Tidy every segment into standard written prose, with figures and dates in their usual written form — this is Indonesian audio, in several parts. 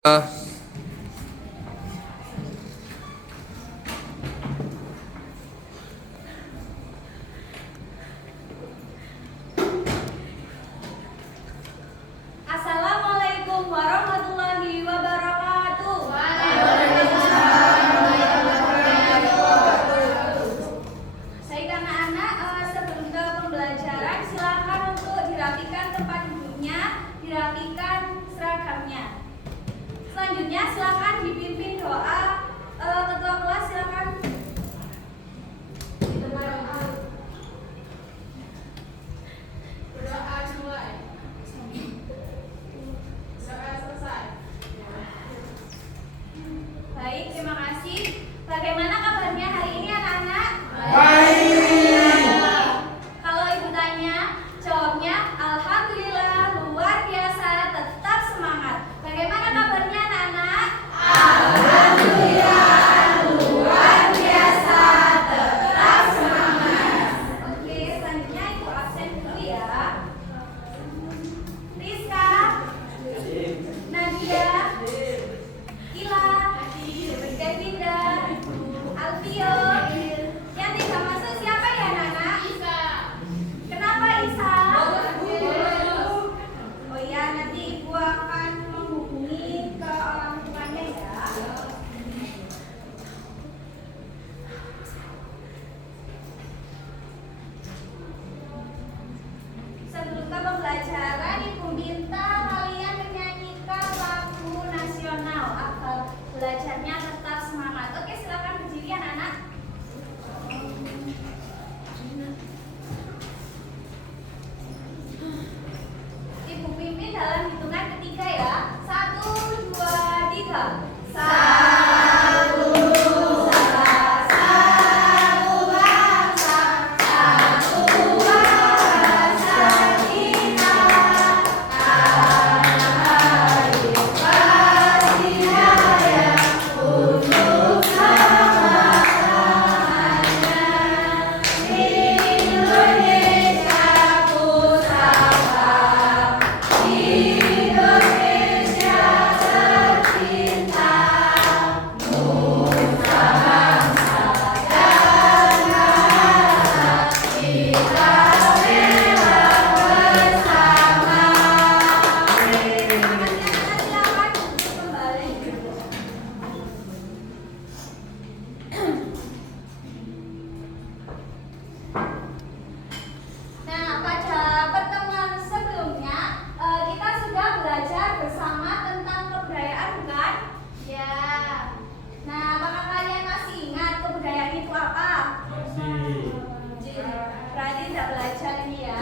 Assalamualaikum warahmatullahi wabarakatuh. Baik anak-anak, sebelum ke pembelajaran silakan untuk dirapikan tempat duduknya, dirapikan seragamnya. Selanjutnya silakan dipimpin doa. Ketua kelas silakan. Berdoa dimulai. Berdoa selesai. Baik, terima kasih. Bagaimana kabarnya hari ini anak-anak? Baik. Kalau ibu tanya, jawabnya alhamdulillah, luar biasa, tetap semangat. Bagaimana kabarnya anak-anak? Alhamdulillah, luar biasa, tetap semangat. Oke, selanjutnya ibu absen dulu ya. Rizka, Nadia, Ila, Devinda, Alfio. Yang tidak masuk siapa ya anak-anak? Isa. Kenapa Isa? Oh iya, nanti ibu akan menghubungi ke orang tuanya ya. Sebelum ke pembelajaran, ibu minta kalian menyanyikan lagu nasional agar belajarnya tetap semangat. Oke, silakan berdiri anak-anak. Ibu pimpin dalam hitungan ketiga ya. 1, 2, 3. Satu bangsa, satu bahasa kita, tanah air berdikaya untuk selamanya. Indonesia pusaka, Indonesia tercinta, nusa bangsa dan negara, kita bela bersama. Silakan kembali. Nah, pada pertemuan sebelumnya kita sudah belajar bersama tentang kebudayaan, bukan? Ya. Nah, apakah kalian masih ingat kebudayaan itu apa? Berarti tidak belajar ini ya?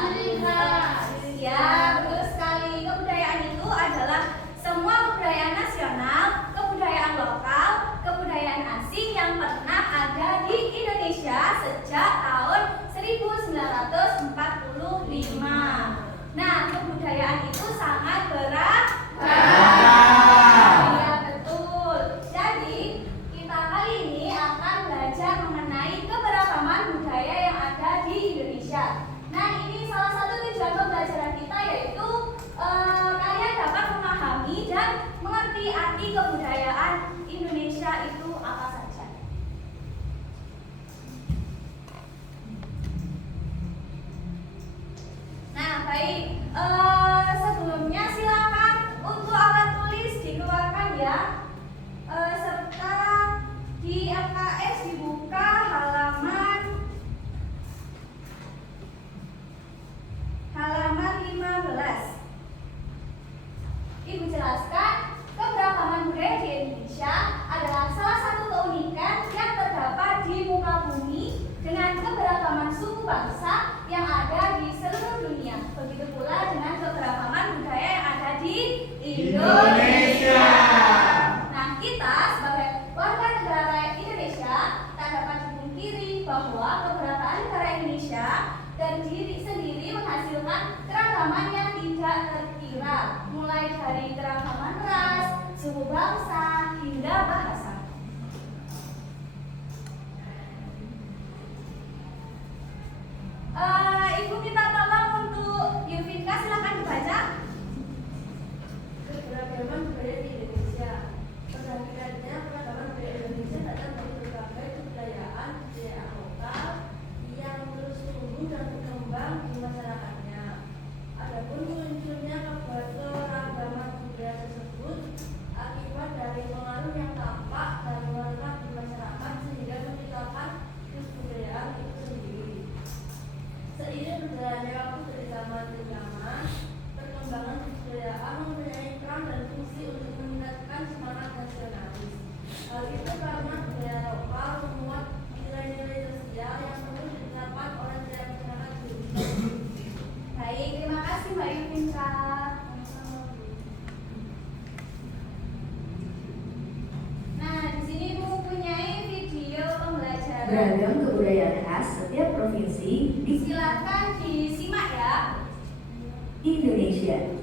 Ya, betul sekali. Kebudayaan itu adalah semua kebudayaan nasional, kebudayaan lokal, kebudayaan asing yang pernah ada di Indonesia sejak tahun 1945. Nah, kebudayaan itu sangat beragam. Ya, betul. Jadi, kita kali ini akan belajar mengenai keberagaman budaya yang ada di Indonesia. Nah, ini salah satu tujuan pembelajaran kita yaitu kalian dapat memahami dan mengerti arti kebudayaan Indonesia itu apa saja. Nah, baik. Sebelumnya silakan untuk alat tulis dikeluarkan ya. Serta di LKS dibuka halaman 15. Ibu jelaskan, keberagaman budaya di Indonesia adalah salah satu keunikan yang terdapat di muka bumi dengan keberagaman suku bangsa yang ada di seluruh dunia. Begitu pula dengan keberagaman budaya yang ada di Indonesia. Nah, kita sebagai warga negara Indonesia tak dapat dipungkiri bahwa keberadaan negara Indonesia dan diri sendiri menghasilkan keragaman yang tidak terkira, mulai dari keragaman ras, suku bangsa, hingga bahasa. Ibu kita tolong untuk Yufinka, silakan dibaca. Keberagaman budaya di Indonesia. beragam kebudayaan khas setiap provinsi di Silakan disimak ya. Indonesia.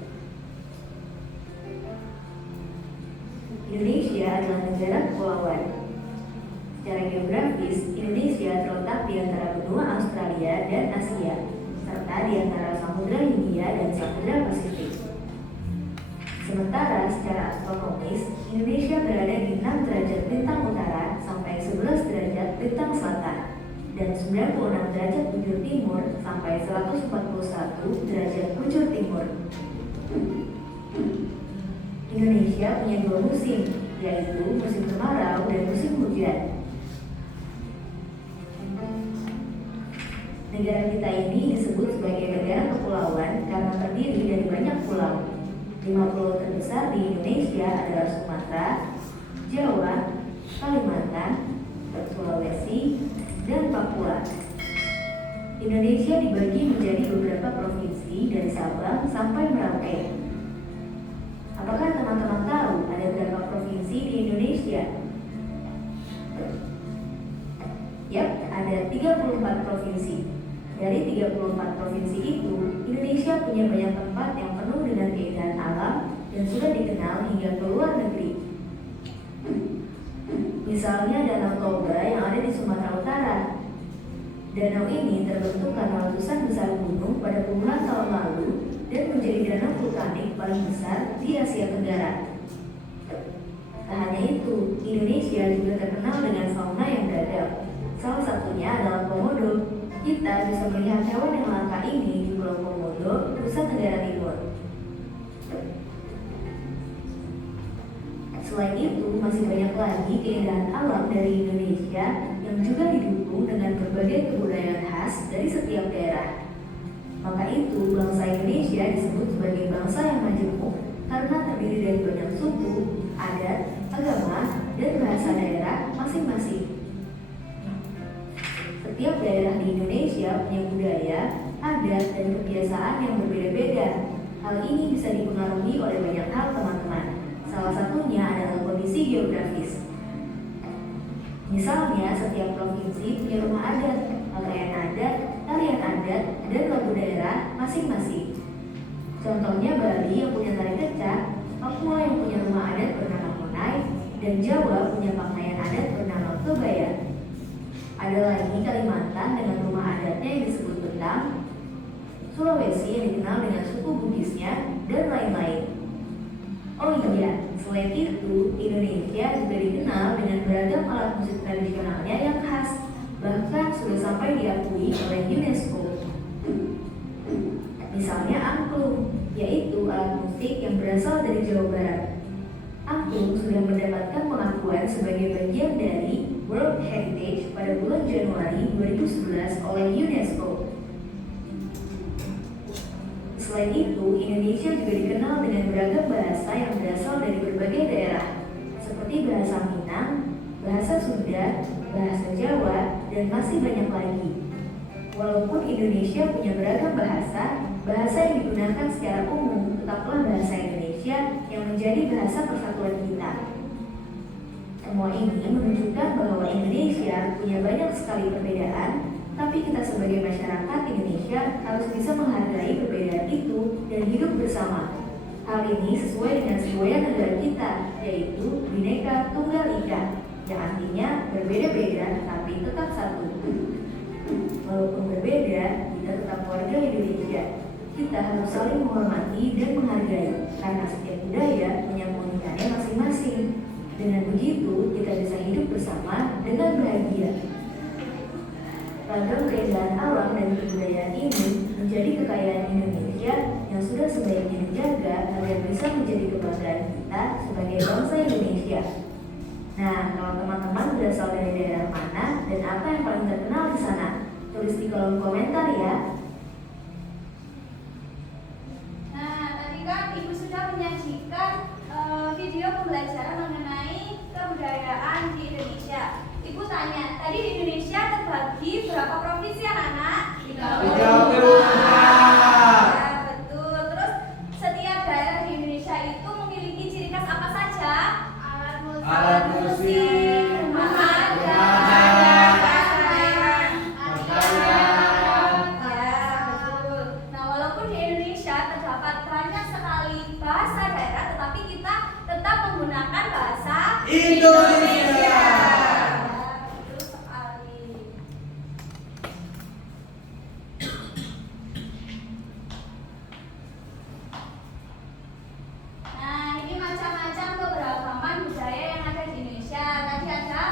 Indonesia adalah negara kepulauan. Secara geografis, Indonesia terletak di antara benua Australia dan Asia, serta di antara Samudra Hindia dan Samudra Pasifik. Sementara secara astronomis, Indonesia berada di 6 derajat lintang utara sampai 11 derajat lintang selatan, dan 96 derajat bujur timur sampai 141 derajat bujur timur. Indonesia punya 2 musim, yaitu musim kemarau dan musim hujan. Negara kita ini disebut sebagai negara kepulauan karena terdiri dari banyak pulau. 5 pulau terbesar di Indonesia adalah Sumatera, Jawa, Kalimantan, Sulawesi, dan Papua. Indonesia dibagi menjadi beberapa provinsi dari Sabang sampai Merauke. Apakah teman-teman tahu ada berapa provinsi di Indonesia? Yap, ada 34 provinsi. Dari 34 provinsi itu, Indonesia punya banyak tempat yang penuh dengan keindahan alam dan sudah dikenal hingga ke luar negeri. Misalnya Danau Toba yang ada di Sumatera Utara. Danau ini terbentuk karena letusan besar gunung pada puluhan tahun lalu dan menjadi danau vulkanik paling besar di Asia Tenggara. Tak hanya itu, Indonesia juga terkenal dengan fauna yang beragam. Salah satunya adalah komodo. Kita bisa melihat hewan yang langka ini di Pulau Komodo, Nusa Tenggara Timur. Selain itu, masih banyak lagi keindahan alam dari Indonesia yang juga didukung dengan berbagai kebudayaan khas dari setiap daerah. Maka itu, bangsa Indonesia disebut sebagai bangsa yang majemuk karena terdiri dari banyak suku, adat, agama, dan bahasa daerah masing-masing. Setiap daerah di Indonesia punya budaya, adat, dan kebiasaan yang berbeda-beda. Hal ini bisa dipengaruhi oleh banyak hal, teman-teman. Salah satunya adalah kondisi geografis. Misalnya, setiap provinsi punya rumah adat, pakaian adat, tarian adat, dan lagu daerah masing-masing. Contohnya Bali yang punya tari kecak, Papua yang punya rumah adat bernama Monai, dan Jawa punya pakaian adat bernama kebaya. Ada lagi Kalimantan dengan rumah adatnya yang disebut Bentang, Sulawesi yang dikenal dengan suku Bugisnya, dan lain-lain. Oh iya, selain itu, Indonesia juga dikenal dengan beragam alat musik tradisionalnya yang khas, bahkan sudah sampai diakui oleh UNESCO. Misalnya angklung, yaitu alat musik yang berasal dari Jawa Barat. Angklung sudah mendapatkan pengakuan sebagai bagian dari World Heritage pada bulan Januari 2011 oleh UNESCO. Selain itu, Indonesia juga dikenal dengan beragam bahasa yang berasal dari berbagai daerah, seperti bahasa Minang, bahasa Sunda, bahasa Jawa, dan masih banyak lagi. Walaupun Indonesia punya beragam bahasa, bahasa yang digunakan secara umum tetaplah bahasa Indonesia yang menjadi bahasa persatuan kita. Semua ini menunjukkan bahwa Indonesia punya banyak sekali perbedaan, tapi kita sebagai masyarakat Indonesia harus bisa menghargai perbedaan itu dan hidup bersama. Hal ini sesuai dengan semboyan negara kita, yaitu Bhinneka Tunggal Ika, yang artinya berbeda-beda tapi tetap satu. Walaupun berbeda, kita tetap warga Indonesia. Kita harus saling menghormati dan menghargai, karena setiap budaya punya keunikannya masing-masing. Dengan begitu, kita bisa hidup bersama dengan bahagia. Ragam keindahan alam dan kebudayaan ini menjadi kekayaan Indonesia yang sudah sebaiknya dijaga agar bisa menjadi kebanggaan kita sebagai bangsa Indonesia. Nah, kalau teman-teman berasal dari daerah mana dan apa yang paling terkenal di sana, tulis di kolom komentar ya. Nah, tadi kan Ibu sudah menyajikan video pembelajaran mengenai kebudayaan di Indonesia. Ibu tanya, tadi di Indonesia terbagi berapa provinsi anak-anak? 34. Ya, betul. Terus setiap daerah di Indonesia itu memiliki ciri khas apa saja? Alat musik, rumah adat, rumah adat, bahasa Indonesia. Betul sekali. Nah, ini macam-macam keberagaman budaya yang ada di Indonesia. Tadi ada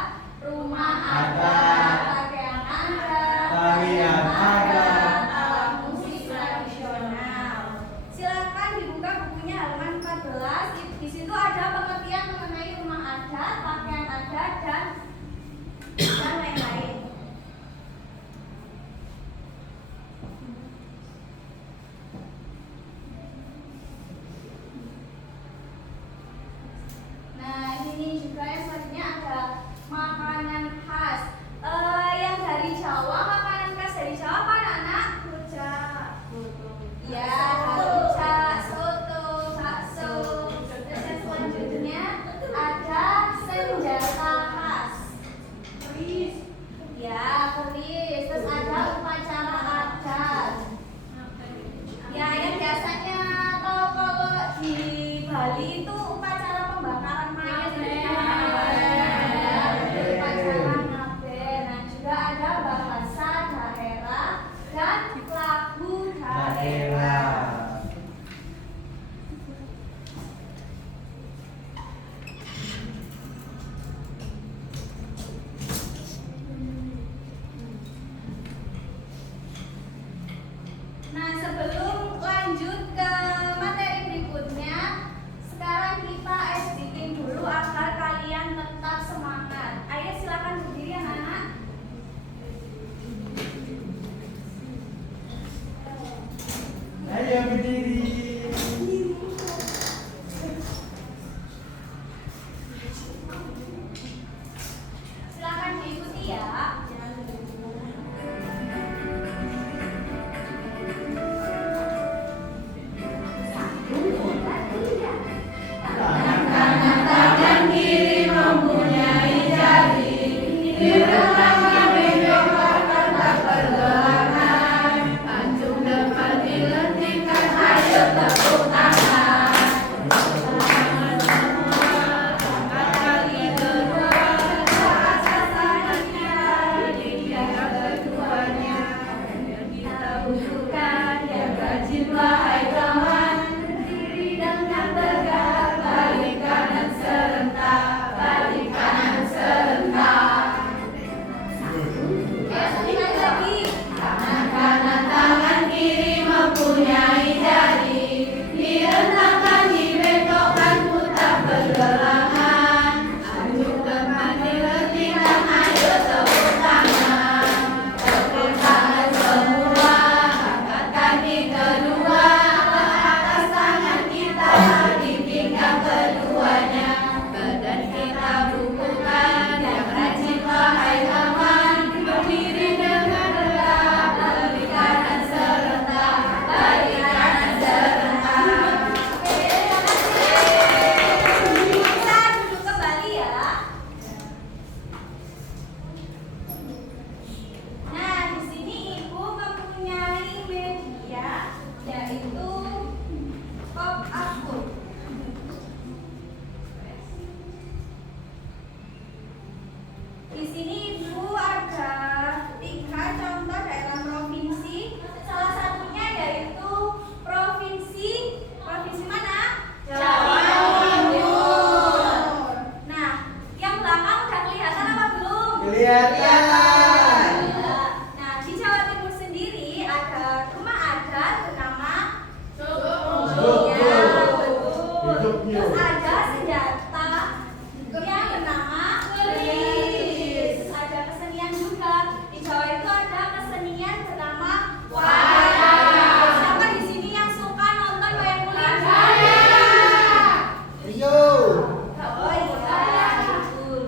rumah adat, pakaian adat, Tarian adat, alat musik tradisional. Silakan dibuka bukunya halaman 14. Di situ ada pengertian mengenai rumah adat, pakaian adat, dan lain-lain. Nah, ini juga yang selanjutnya ada makanan khas. Yang dari Jawa, makanan khas dari Jawa apa anak-anak? Rujak. Ya, rujak, soto, bakso. Terus yang selanjutnya ada senjata khas. Keris. Ya, keris. Terus ada upacara adat. Ya, yang biasanya tahu kalau di Bali itu upacara pembakaran mayat. Upacara ngaben. Nah, juga ada bahasa daerah dan lagu daerah. Nah, sebelum lanjut ke materi berikutnya, sekarang kita SDK dulu agar kalian tetap semangat. Ayo silakan berdiri anak-anak. Ayo berdiri. Silakan diikuti ya. Satu, dua, tiga. Tangan kiri mempunyai jari, di tangan bengkokkan tak pergelangan. Anjung depan dilentingkan, ayo tepuk tangan. Tangan semua, angkat kaki kedua, ke atas tangan kita, digenggam keduanya. Yang kita butuhkan, yang rajin wahai kawan, berdiri dengan tegak, balik kanan serentak, balik kanan serentak. Ayo sekali lagi. Tangan kanan, tangan kiri mempunyai jari, direntangkan, dibengkokkan, putar pergelangan. Anjung depan dilentingkan, ayo tepuk tangan. Tepuk tangan semua, angkat kaki kedua, ke atas tangan kita, dipinggang keduanya. Badan kita bukukan, yang rajin wahai kawan, berdiri dengan tegak, balik kanan serentak, balik kanan serentak. Kita duduk kembali ya. Nah, di sini Ibu mempunyai media yaitu pop akun. Di sini Ibu ada 3 contoh daerah provinsi. Salah satunya yaitu provinsi mana? Jawa Timur. Nah, yang belakang udah kelihatan apa belum? Kelihatan. Nah, di Jawa Timur sendiri ada rumah adat bernama Joglo. Ya, betul. Joglo. Terus ada senjata yang bernama keris. Terus ada kesenian juga. Di Jawa itu ada kesenian bernama wayang. Siapa di sini yang suka nonton wayang kulit? Ayo. Oh iya, betul.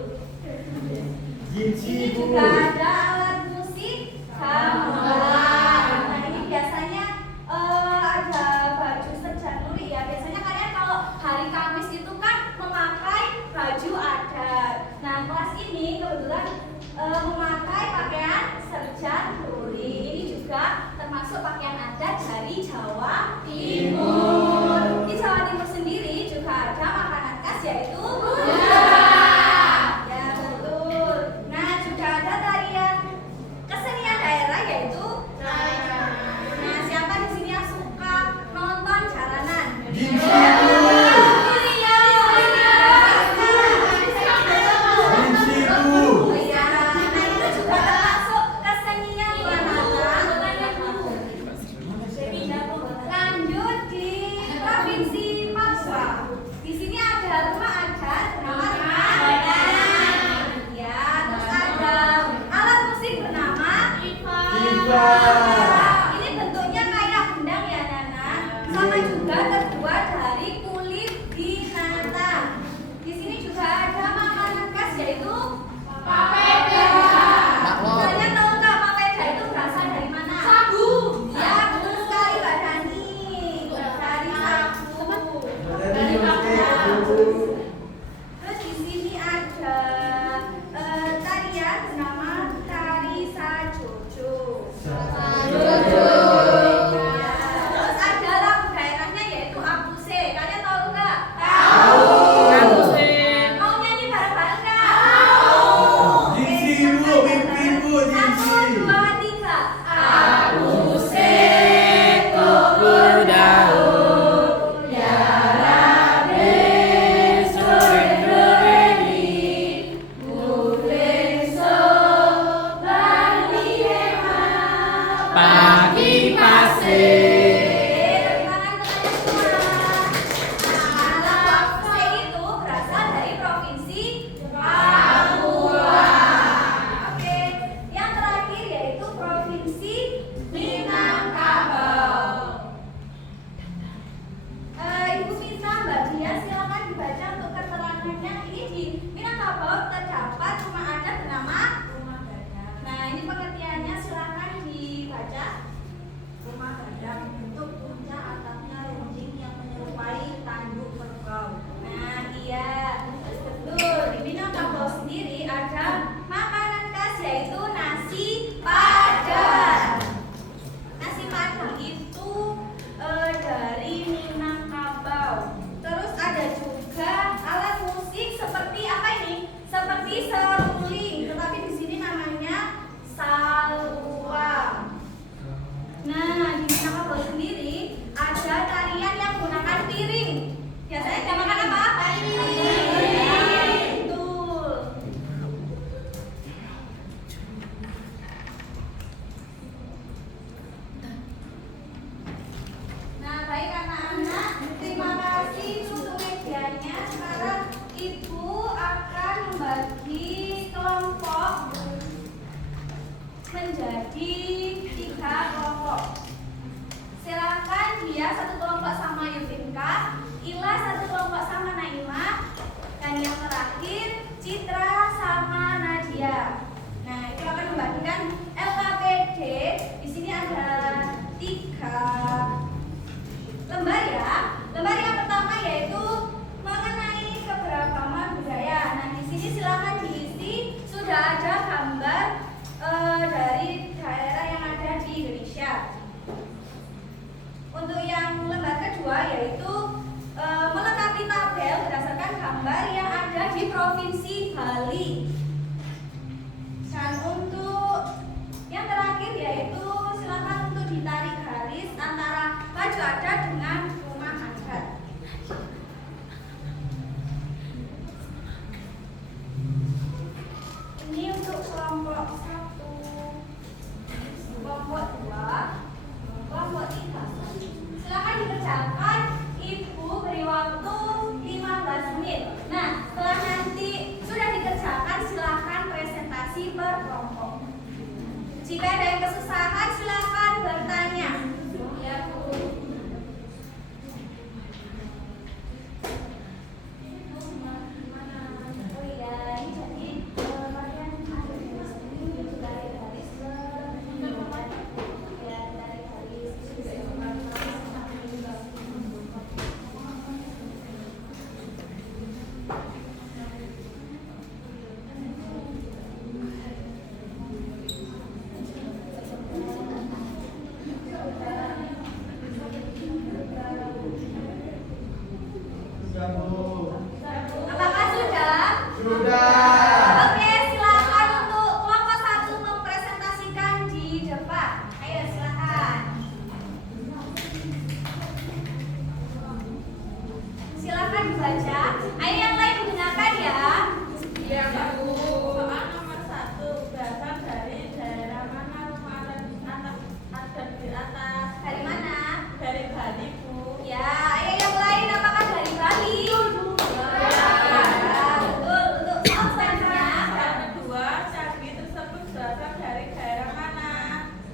Jinji Ini Bu. juga di Minangkabau terdapat rumah adat bernama Rumah gadang. Nah, ini pengertiannya silakan dibaca. Rumah gadang bentuk puncak atapnya runcing yang menyerupai tanduk kerbau. Nah, iya, betul. Di Minangkabau sendiri ada makanan khas yaitu nasi padang. Nasi padang itu dari Minangkabau. Terus ada juga alat musik seperti apa ini? Seperti seruling, tetapi di sini namanya saluang. Nah, di Minangkabau sendiri ada tarian yang menggunakan piring. Biasanya dinamakan apa? Piring. Betul. Nah, baik anak-anak, terima kasih untuk medianya. Sekarang Ibu akan membagi kelompok menjadi 3 kelompok. Silakan dia satu kelompok sama Yufinka, Ila satu kelompok sama Naima, dan yang terakhir Citra sama Nadia. Nah, itu akan membagikan LKPD. Di sini ada 3 lembar ya. Lembar yang pertama yaitu mengenai keberagaman budaya. Nah, di sini silakan diisi. Sudah ada gambar dari daerah yang ada di Indonesia. Untuk yang lembar kedua yaitu melengkapi tabel berdasarkan gambar yang ada di Provinsi Bali. Dan untuk yang terakhir yaitu silakan untuk ditarik garis antara baju adat dengan rumah adat. Ini untuk kelompok 1, kelompok 2, kelompok 3. Silakan dikerjakan. Ibu beri waktu 15 menit. Nah, setelah nanti sudah dikerjakan, silakan presentasi per kelompok. Jika ada yang kesusahan, silakan bertanya. Ya, Bu. Oh iya, ini jadi bagian ada di sini dari garis ke ya, dari garis Sudah, Bu. Apakah sudah? Sudah. Oke, silakan untuk kelompok 1 mempresentasikan di depan. Ayo silakan. Silakan dibaca. Ayo yang lain menggunakan ya. Iya, Pak Bu. Soal nomor 1, berasal dari daerah mana rumah adat di atas? Dari mana? Dari Bali, Bu. Ya, ayo yang lain apakah dari Bali? Ya, betul. Untuk soal selanjutnya. Yang kedua, candi tersebut berasal dari daerah mana?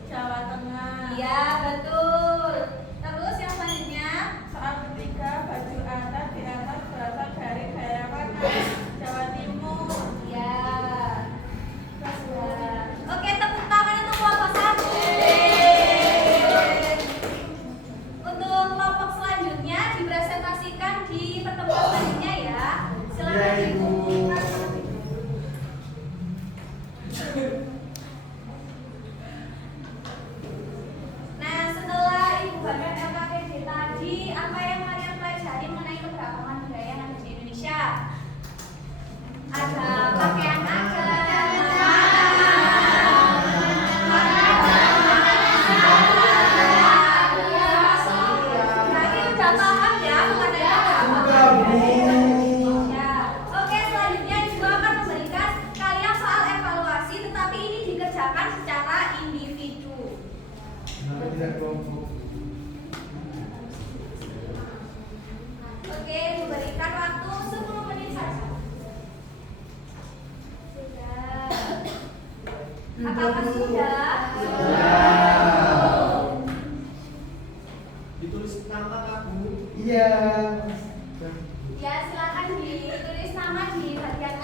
Jawa Tengah. Iya, betul. Terus yang selanjutnya. Soal ketiga, baju adat di atas berasal dari daerah mana? Jawa Timur. Ya. Oke, tepuk tangan untuk kelompok 1. Untuk kelompok selanjutnya dipresentasikan di pertemuan selanjutnya ya. Silakan Ya, Ibu. Ibu. Nah, setelah Ibu bagian LKPD tadi, apa yang kalian pelajari mengenai keberagaman budaya yang ada di Indonesia? Ada pakaian adat, berarti udah paham ya mengenai Sudah, Bu. ya. Oke, selanjutnya Ibu akan memberikan kalian soal evaluasi, tetapi ini dikerjakan secara individu. Kenapa tidak kelompok? Oke, diberikan waktu 10 menit saja. Sudah. Apakah sudah? Ditulis nama aku. Iya. Ya, silakan ditulis nama di bagian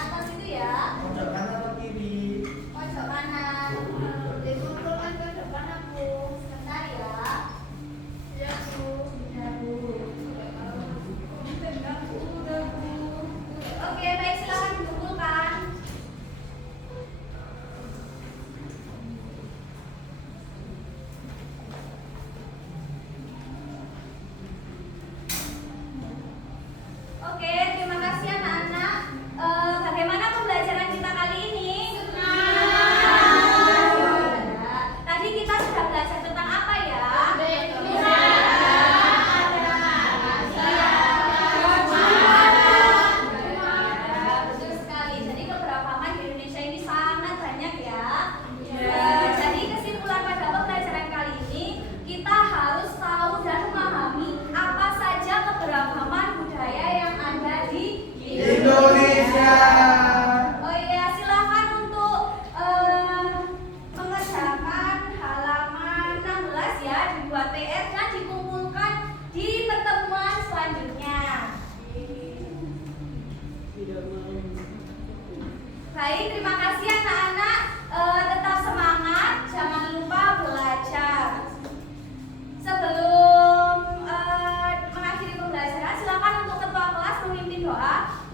doa